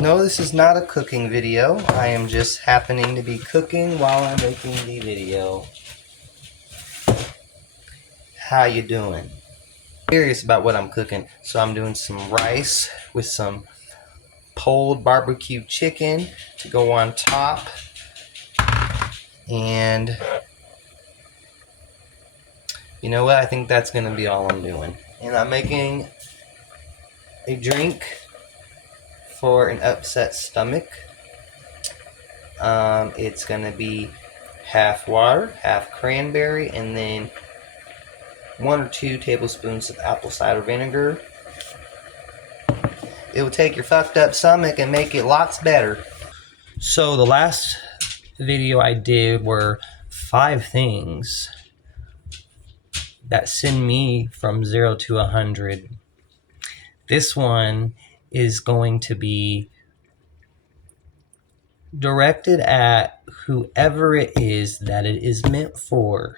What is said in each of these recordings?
No, this is not a cooking video. I am just happening to be cooking while I'm making the video. How you doing? Curious about what I'm cooking. So I'm doing some rice with some pulled barbecue chicken to go on top. And you know what? I think that's going to be all I'm doing. And I'm making a drink for an upset stomach. It's going to be half water, half cranberry, and then 1 or 2 tablespoons of apple cider vinegar. It will take your fucked up stomach and make it lots better. So the last video I did were 5 things that send me from 0 to 100. This one is going to be directed at whoever it is that it is meant for.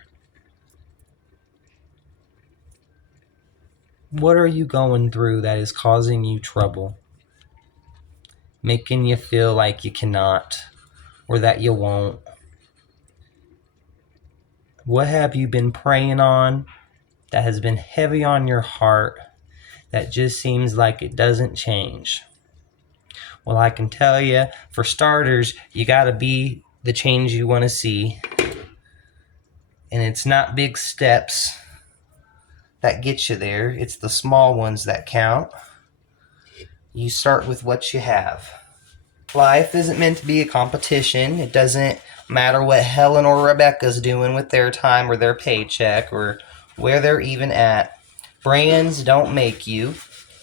What are you going through that is causing you trouble? Making you feel like you cannot or that you won't? What have you been praying on that has been heavy on your heart that just seems like it doesn't change? Well, I can tell you, for starters, you got to be the change you want to see. And it's not big steps that get you there. It's the small ones that count. You start with what you have. Life isn't meant to be a competition. It doesn't matter what Helen or Rebecca's doing with their time or their paycheck or where they're even at. Brands don't make you.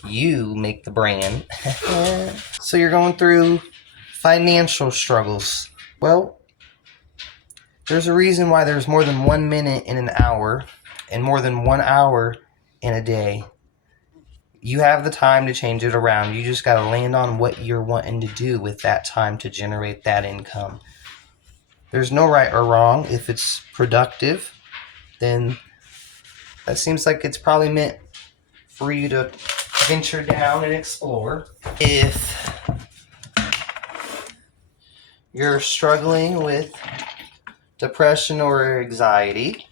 You make the brand. So you're going through financial struggles. Well, there's a reason why there's more than 1 minute in an hour and more than 1 hour in a day. You have the time to change it around. You just got to land on what you're wanting to do with that time to generate that income. There's no right or wrong. If it's productive, then that seems like it's probably meant for you to venture down and explore. If you're struggling with depression or anxiety,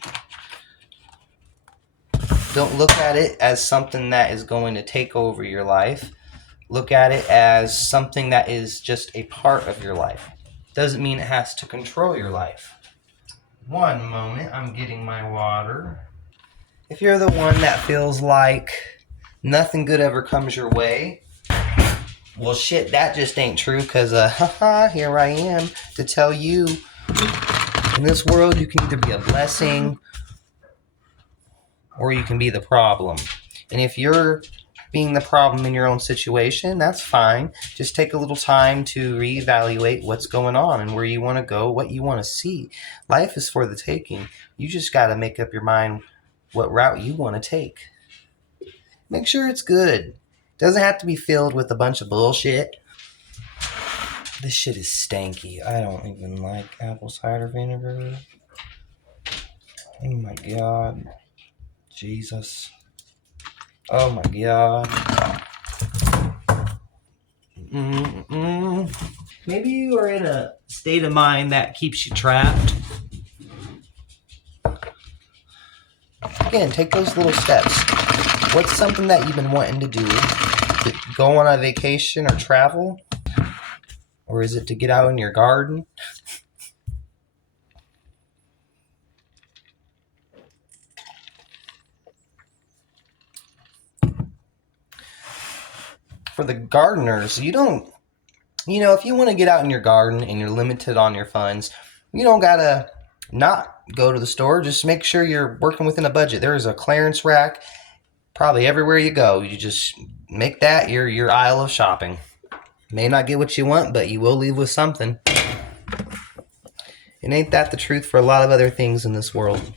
don't look at it as something that is going to take over your life. Look at it as something that is just a part of your life. Doesn't mean it has to control your life. One moment, I'm getting my water. If you're the one that feels like nothing good ever comes your way, well shit, that just ain't true, because here I am to tell you, in this world you can either be a blessing or you can be the problem. And if you're being the problem in your own situation, that's fine. Just take a little time to reevaluate what's going on and where you want to go, what you want to see. Life is for the taking. You just got to make up your mind what route you want to take. Make sure it's good. It doesn't have to be filled with a bunch of bullshit. This shit is stanky. I don't even like apple cider vinegar. Oh my god. Jesus. Oh my god. Maybe you are in a state of mind that keeps you trapped. Again, take those little steps. What's something that you've been wanting to do? To go on a vacation or travel? Or is it to get out in your garden? For the gardeners, if you want to get out in your garden and you're limited on your funds, you don't gotta not go to the store. Just make sure you're working within a budget. There is a clearance rack probably everywhere you go. You just make that your aisle of shopping. May not get what you want, but you will leave with something. And ain't that the truth for a lot of other things in this world?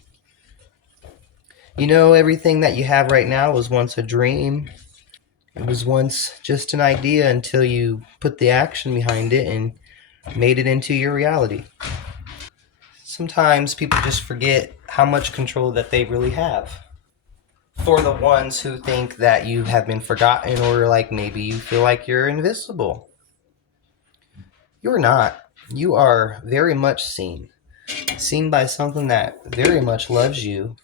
Everything that you have right now was once a dream. It was once just an idea until you put the action behind it and made it into your reality. Sometimes people just forget how much control that they really have. For the ones who think that you have been forgotten, or like maybe you feel like you're invisible. You're not. You are very much seen. Seen by something that very much loves you.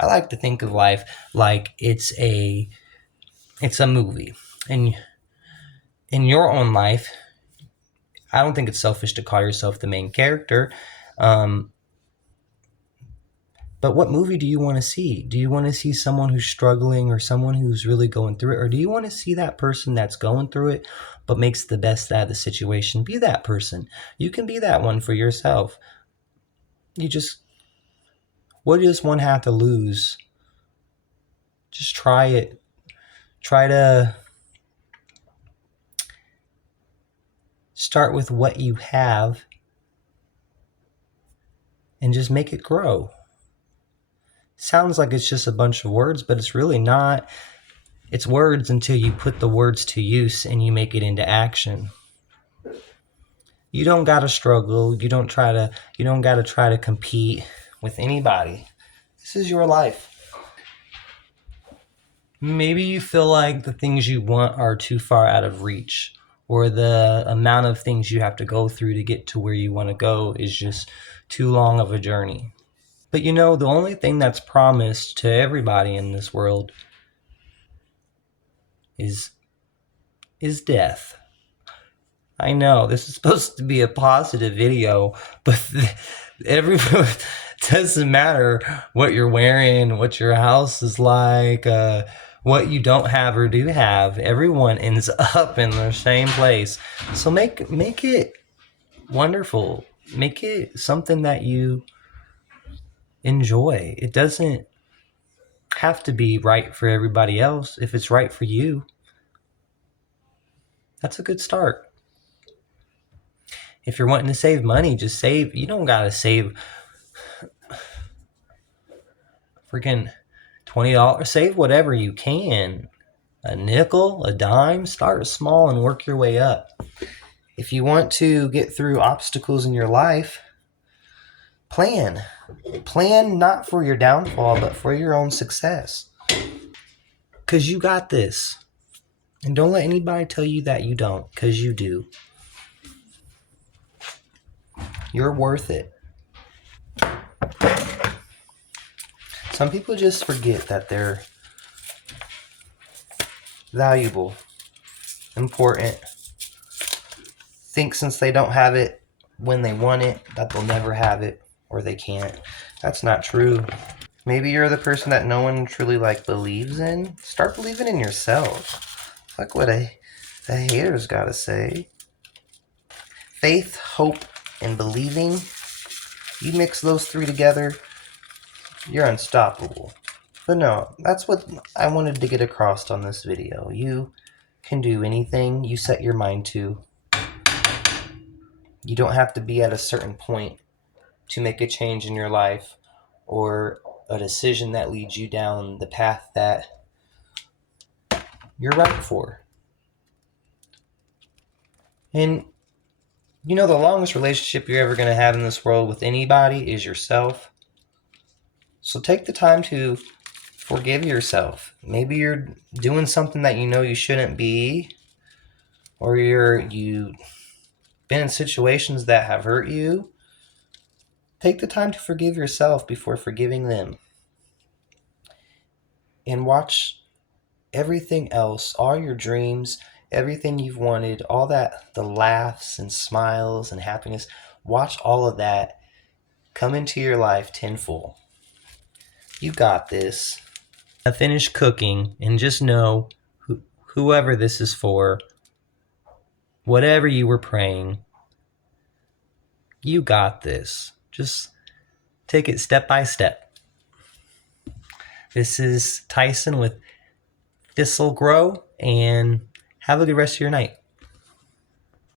I like to think of life like it's a movie. And in your own life, I don't think it's selfish to call yourself the main character. Um, but what movie do you want to see? Do you want to see someone who's struggling or someone who's really going through it? Or do you want to see that person that's going through it but makes the best out of the situation? Be that person. You can be that one for yourself. You just, what does one have to lose? Just try it. Try to start with what you have and just make it grow. Sounds like it's just a bunch of words, but it's really not. It's words until you put the words to use and you make it into action. You don't gotta struggle. You don't gotta try to compete with anybody. This is your life. Maybe you feel like the things you want are too far out of reach, or the amount of things you have to go through to get to where you want to go is just too long of a journey. But you know, the only thing that's promised to everybody in this world is death. I know this is supposed to be a positive video, but everyone doesn't matter what you're wearing, what your house is like, what you don't have or do have. Everyone ends up in the same place. So make it wonderful. Make it something that you enjoy. It doesn't have to be right for everybody else. If it's right for you, that's a good start. If you're wanting to save money, just save. You don't gotta save freaking $20. Save whatever you can. A nickel, a dime. Start small and work your way up. If you want to get through obstacles in your life, plan. Plan not for your downfall, but for your own success. Because you got this. And don't let anybody tell you that you don't, because you do. You're worth it. Some people just forget that they're valuable, important. Think since they don't have it when they want it, that they'll never have it or they can't. That's not true. Maybe you're the person that no one truly believes in. Start believing in yourself. Fuck what the haters gotta say. Faith, hope, and believing. You mix those three together, you're unstoppable. But no, that's what I wanted to get across on this video. You can do anything you set your mind to. You don't have to be at a certain point to make a change in your life or a decision that leads you down the path that you're right for. And you know, the longest relationship you're ever going to have in this world with anybody is yourself. So take the time to forgive yourself. Maybe you're doing something that you know you shouldn't be, or you've been in situations that have hurt you. Take the time to forgive yourself before forgiving them. And watch everything else, all your dreams, everything you've wanted, all that, the laughs and smiles and happiness, watch all of that come into your life tenfold. You got this. I finished cooking, and just know, whoever this is for, whatever you were praying, you got this. Just take it step by step. This is Tyson with This'll Grow, and have a good rest of your night.